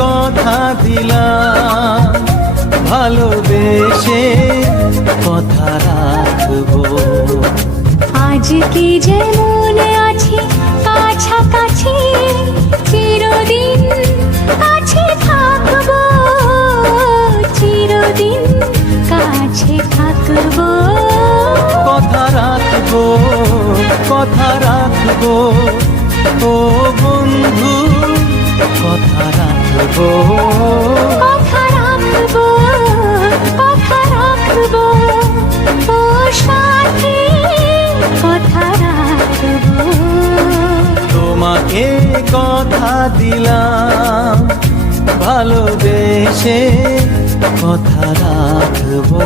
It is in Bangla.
কথা দিলাম, ভালোবেসে কথা রাখবো। আজকে যেমন আছি কাছাকাছি, চিরদিন কাছে থাকবো, চিরদিন কাছে থাকবো। কথা রাখবো, কথা রাখবো, ও বন্ধু কথা রাখবো। কথা রাখবো, কথা রাখবো, ও সাথী কথা রাখবো। তোমাকে কথা দিলাম, ভালোবেসে কথা রাখবো।